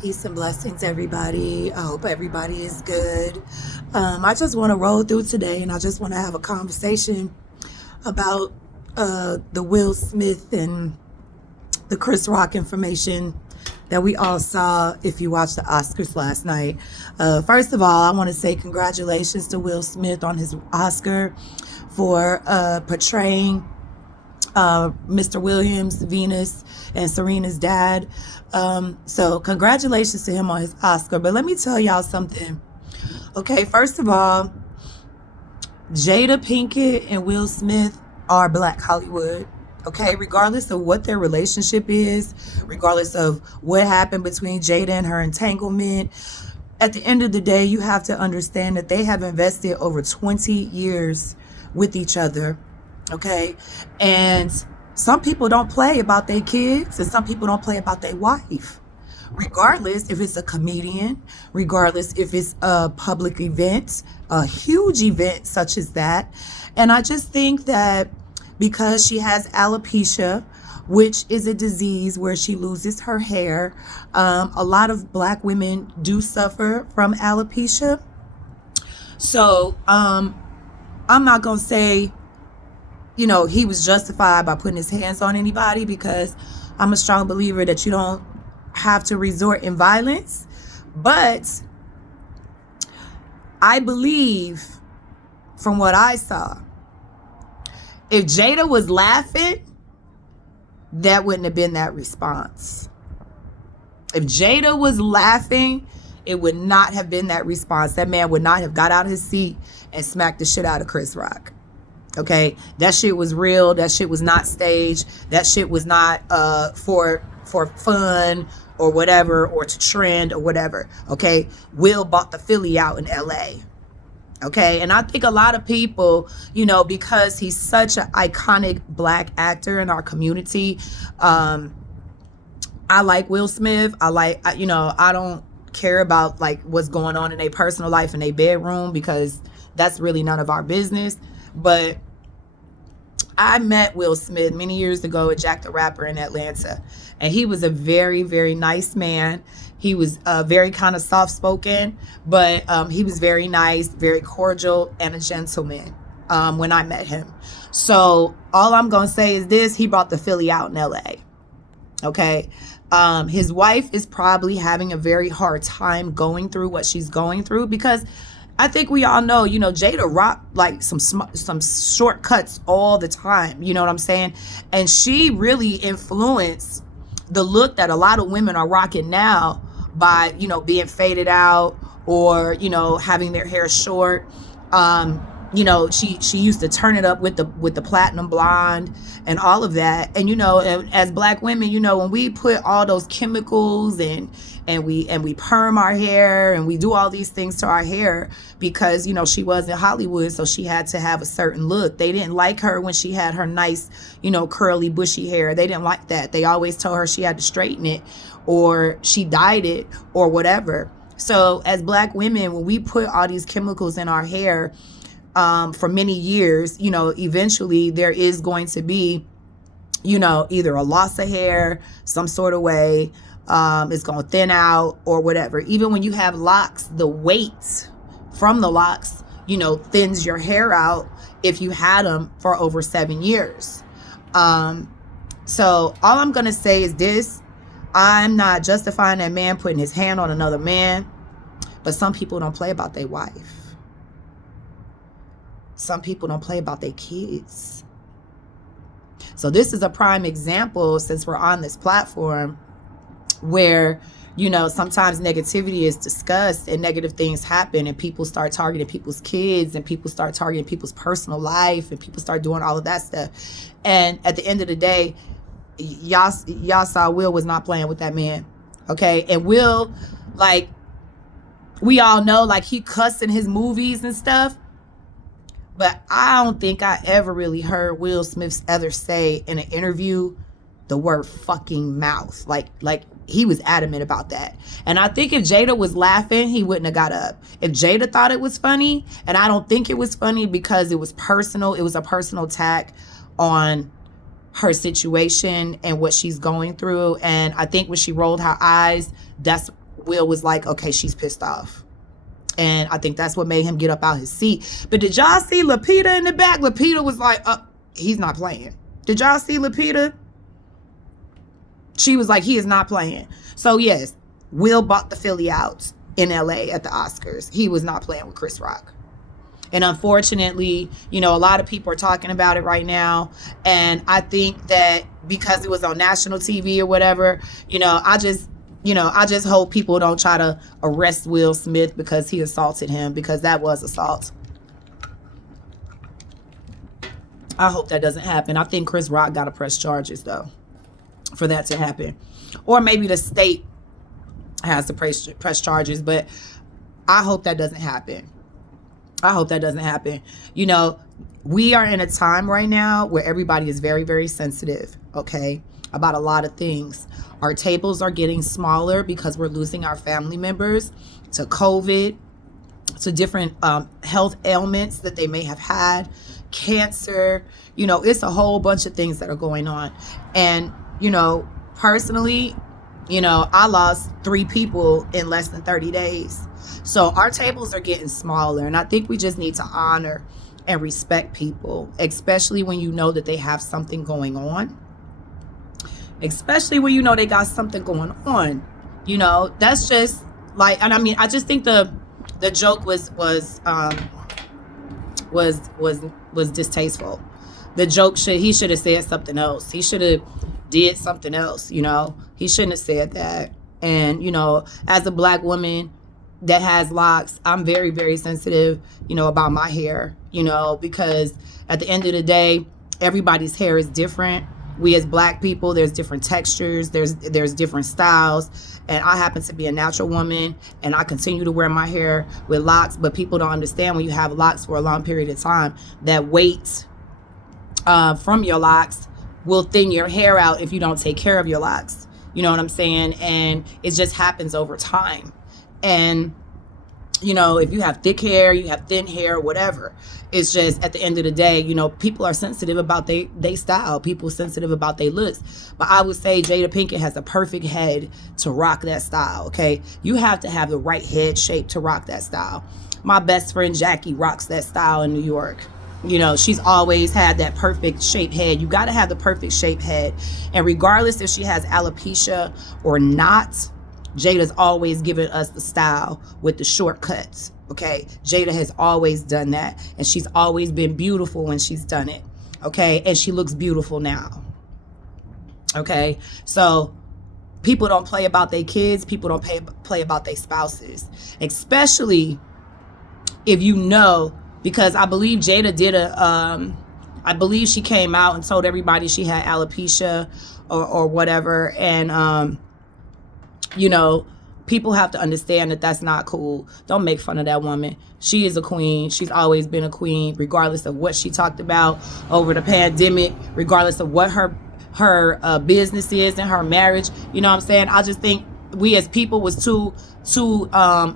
Peace and blessings, everybody. I hope everybody is good. I just want to roll through today and I just want to have a conversation about the Will Smith and the Chris Rock information that we all saw if you watched the Oscars last night. First of all, I want to say congratulations to Will Smith on his Oscar for portraying Mr. Williams, Venus, and Serena's dad. So congratulations to him on his Oscar. But let me tell y'all something. Okay, first of all, Jada Pinkett and Will Smith are Black Hollywood. Okay, regardless of what their relationship is, regardless of what happened between Jada and her entanglement, at the end of the day, you have to understand that they have invested over 20 years with each other. Okay, and some people don't play about their kids and some people don't play about their wife, regardless if it's a comedian, regardless if it's a public event, a huge event such as that. And I just think that because she has alopecia, which is a disease where she loses her hair, a lot of Black women do suffer from alopecia. So I'm not gonna say he was justified by putting his hands on anybody, because I'm a strong believer that you don't have to resort in violence. But I believe, from what I saw, if Jada was laughing, that wouldn't have been that response. If Jada was laughing, it would not have been that response. That man would not have got out of his seat and smacked the shit out of Chris Rock. Okay, that shit was real. That shit was not staged. That shit was not for fun or whatever, or to trend or whatever. Okay, Will bought the Philly out in LA. Okay, and I think a lot of people, because he's such an iconic Black actor in our community, I like Will Smith. I don't care about like what's going on in their personal life in their bedroom, because that's really none of our business. But I met Will Smith many years ago at Jack the Rapper in Atlanta, and he was a very, very nice man. He was very kind of soft-spoken, but he was very nice, very cordial, and a gentleman when I met him. So all I'm going to say is this: he brought the Philly out in LA. Okay. His wife is probably having a very hard time going through what she's going through, because I think we all know, Jada rocked like some shortcuts all the time. You know what I'm saying? And she really influenced the look that a lot of women are rocking now by, being faded out, or, having their hair short. She used to turn it up with the platinum blonde and all of that. And as Black women, when we put all those chemicals and we perm our hair and we do all these things to our hair, because she was in Hollywood, so she had to have a certain look. They didn't like her when she had her nice, curly bushy hair. They didn't like that. They always told her she had to straighten it, or she dyed it, or whatever. So as Black women, when we put all these chemicals in our hair for many years, eventually there is going to be, either a loss of hair some sort of way. It's going to thin out or whatever. Even when you have locks, the weight from the locks, thins your hair out if you had them for over 7 years. So all I'm going to say is this: I'm not justifying that man putting his hand on another man, but some people don't play about their wife. Some people don't play about their kids. So this is a prime example, since we're on this platform, where sometimes negativity is discussed and negative things happen, and people start targeting people's kids, and people start targeting people's personal life, and people start doing all of that stuff. And at the end of the day, y'all saw Will was not playing with that man. Okay, and Will, like, we all know, like, he cussed in his movies and stuff, but I don't think I ever really heard Will Smith ever say in an interview the word fucking mouth. Like he was adamant about that. And I think if Jada was laughing, he wouldn't have got up. If Jada thought it was funny, and I don't think it was funny because it was personal, it was a personal attack on her situation and what she's going through. And I think when she rolled her eyes, that's Will was like, okay, she's pissed off. And I think that's what made him get up out his seat. But did y'all see Lupita in the back? Lupita was like, he's not playing. Did y'all see Lupita? She was like, he is not playing. So yes, Will bought the Philly out in LA at the Oscars. He was not playing with Chris Rock. And unfortunately, you know, a lot of people are talking about it right now. And I think that because it was on national TV or whatever, you know, I just hope people don't try to arrest Will Smith because he assaulted him, because that was assault. I hope that doesn't happen. I think Chris Rock got to press charges, though, for that to happen. Or maybe the state has to press charges, but I hope that doesn't happen. I hope that doesn't happen. You know, we are in a time right now where everybody is very, very sensitive, okay, about a lot of things. Our tables are getting smaller because we're losing our family members to COVID, to different health ailments that they may have had, cancer. You know, it's a whole bunch of things that are going on. And, you know, personally, you know, I lost 3 people in less than 30 days. So our tables are getting smaller, and I think we just need to honor and respect people, especially when you know that they have something going on. Especially when you know they got something going on. You know, that's just like, and I mean, I just think the joke was distasteful. The joke he should have said something else. He should have did something else, you know. He shouldn't have said that. And, you know, as a Black woman that has locks, I'm very, very sensitive, you know, about my hair, you know, because at the end of the day, everybody's hair is different. We as Black people, there's different textures, there's different styles, and I happen to be a natural woman, and I continue to wear my hair with locks, but people don't understand when you have locks for a long period of time, that weight from your locks will thin your hair out if you don't take care of your locks. You know what I'm saying? And it just happens over time. And, you know, if you have thick hair, you have thin hair, whatever, it's just at the end of the day, you know, people are sensitive about they style. People are sensitive about their looks. But I would say Jada Pinkett has a perfect head to rock that style, okay? You have to have the right head shape to rock that style. My best friend Jackie rocks that style in New York. You know, she's always had that perfect shaped head. You got to have the perfect shaped head. And regardless if she has alopecia or not, Jada's always given us the style with the shortcuts, okay? Jada has always done that, and she's always been beautiful when she's done it, okay? And she looks beautiful now, okay? So people don't play about their kids. People don't play about their spouses, especially if you know, because I believe Jada did I believe she came out and told everybody she had alopecia or whatever, and you know, people have to understand that that's not cool. Don't make fun of that woman. She is a queen. She's always been a queen, regardless of what she talked about over the pandemic, regardless of what her business is and her marriage. You know what I'm saying? I just think we as people was too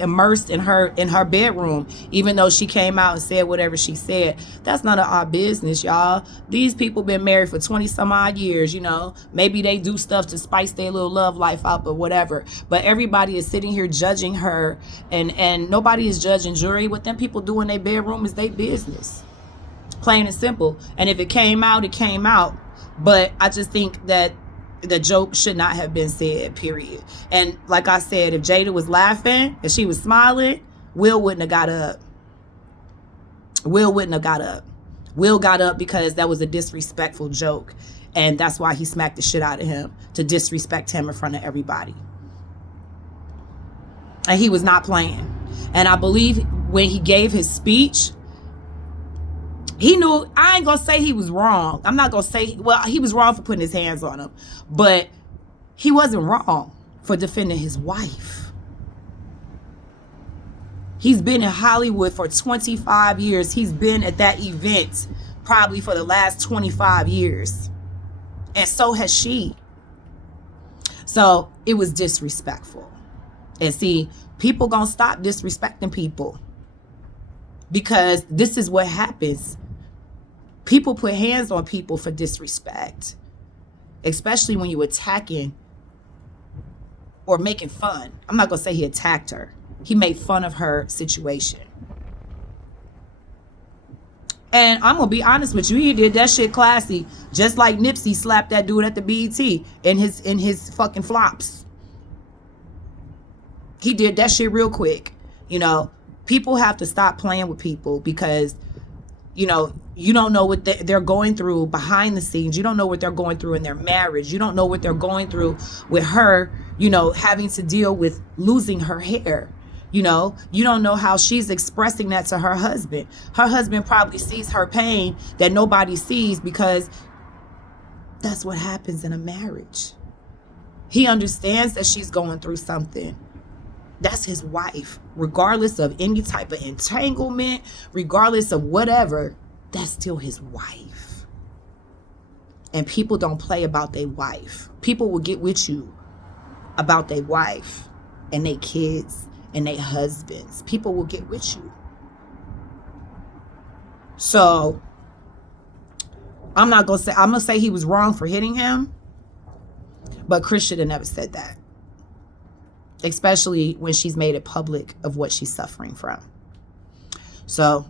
immersed in her bedroom, even though she came out and said whatever she said. That's none of our business, y'all. These people been married for 20 some odd years, you know. Maybe they do stuff to spice their little love life out, but whatever. But everybody is sitting here judging her, and nobody is judging jury. What them people do in their bedroom is their business. Plain and simple. And if it came out, it came out. But I just think that the joke should not have been said, period. And like I said, if Jada was laughing and she was smiling, Will wouldn't have got up. Will wouldn't have got up. Will got up because that was a disrespectful joke. And that's why he smacked the shit out of him, to disrespect him in front of everybody. And he was not playing. And I believe when he gave his speech, he knew, I ain't gonna say he was wrong. I'm not gonna say, well, he was wrong for putting his hands on him, but he wasn't wrong for defending his wife. He's been in Hollywood for 25 years. He's been at that event probably for the last 25 years. And so has she. So it was disrespectful. And see, people gonna stop disrespecting people, because this is what happens. People put hands on people for disrespect, especially when you're attacking or making fun. I'm not going to say he attacked her. He made fun of her situation. And I'm going to be honest with you. He did that shit classy. Just like Nipsey slapped that dude at the BET in his fucking flops. He did that shit real quick. You know, people have to stop playing with people because, you know, you don't know what they're going through behind the scenes. You don't know what they're going through in their marriage. You don't know what they're going through with her, you know, having to deal with losing her hair. You know, you don't know how she's expressing that to her husband. Her husband probably sees her pain that nobody sees because that's what happens in a marriage. He understands that she's going through something. That's his wife. Regardless of any type of entanglement, regardless of whatever, that's still his wife. And people don't play about their wife. People will get with you about their wife and their kids and their husbands. People will get with you. So I'm going to say he was wrong for hitting him, but Chris should have never said that. Especially when she's made it public of what she's suffering from. So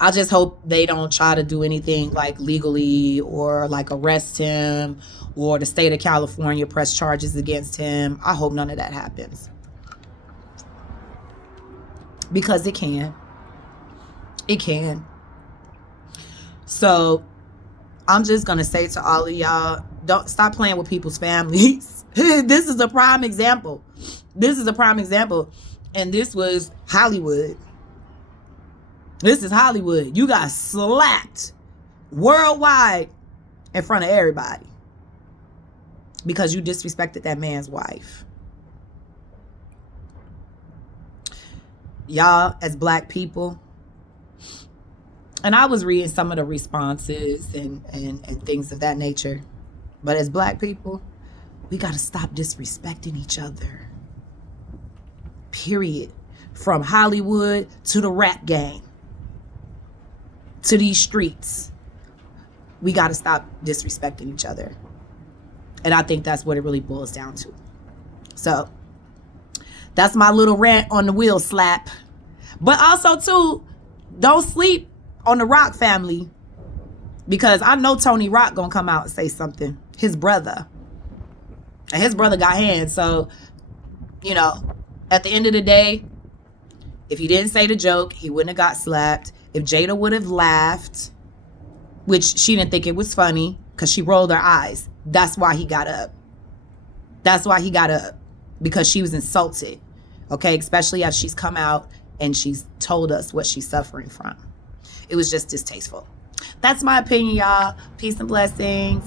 I just hope they don't try to do anything like legally or like arrest him or the state of California press charges against him. I hope none of that happens. Because it can. It can. So I'm just going to say to all of y'all, don't stop playing with people's families. This is a prime example. This is a prime example. And this was Hollywood. This is Hollywood. You got slapped worldwide in front of everybody because you disrespected that man's wife. Y'all, as black people, and I was reading some of the responses and things of that nature, but as black people, we got to stop disrespecting each other. Period. From Hollywood to the rap game, to these streets, we got to stop disrespecting each other. And I think that's what it really boils down to. So that's my little rant on the Will slap. But also, too, don't sleep on the Rock family, because I know Tony Rock gonna come out and say something. His brother. And his brother got hands. So, you know, at the end of the day, if he didn't say the joke, he wouldn't have got slapped. If Jada would have laughed, which she didn't think it was funny because she rolled her eyes, that's why he got up. That's why he got up, because she was insulted. Okay, especially as she's come out and she's told us what she's suffering from. It was just distasteful. That's my opinion, y'all. Peace and blessings.